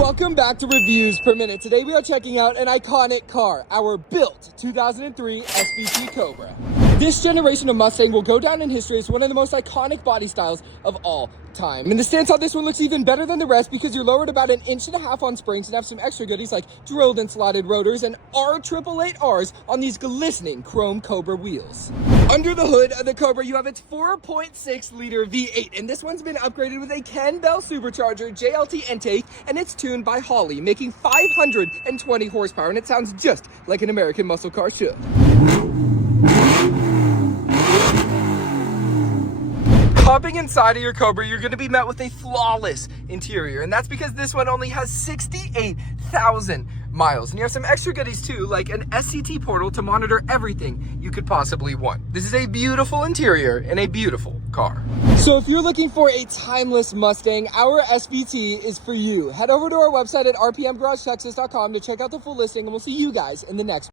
Welcome back to Reviews Per Minute. Today we are checking out an iconic car, our built 2003 SVT Cobra. This generation of Mustang will go down in history as one of the most iconic body styles of all time. And the stance on this one looks even better than the rest because you're lowered about 1.5 inches on springs and have some extra goodies like drilled and slotted rotors and R888Rs on these glistening chrome Cobra wheels. Under the hood of the Cobra, you have its 4.6 liter V8, and this one's been upgraded with a Kenne Bell supercharger, JLT intake, and it's tuned by Holley, making 520 horsepower, and it sounds just like an American muscle car should. Hopping inside of your Cobra, you're going to be met with a flawless interior, and that's because this one only has 68,000 miles. And you have some extra goodies too, like an SCT portal to monitor everything you could possibly want. This is a beautiful interior and a beautiful car. So if you're looking for a timeless Mustang, our SVT is for you. Head over to our website at rpmgaragetexas.com to check out the full listing, and we'll see you guys in the next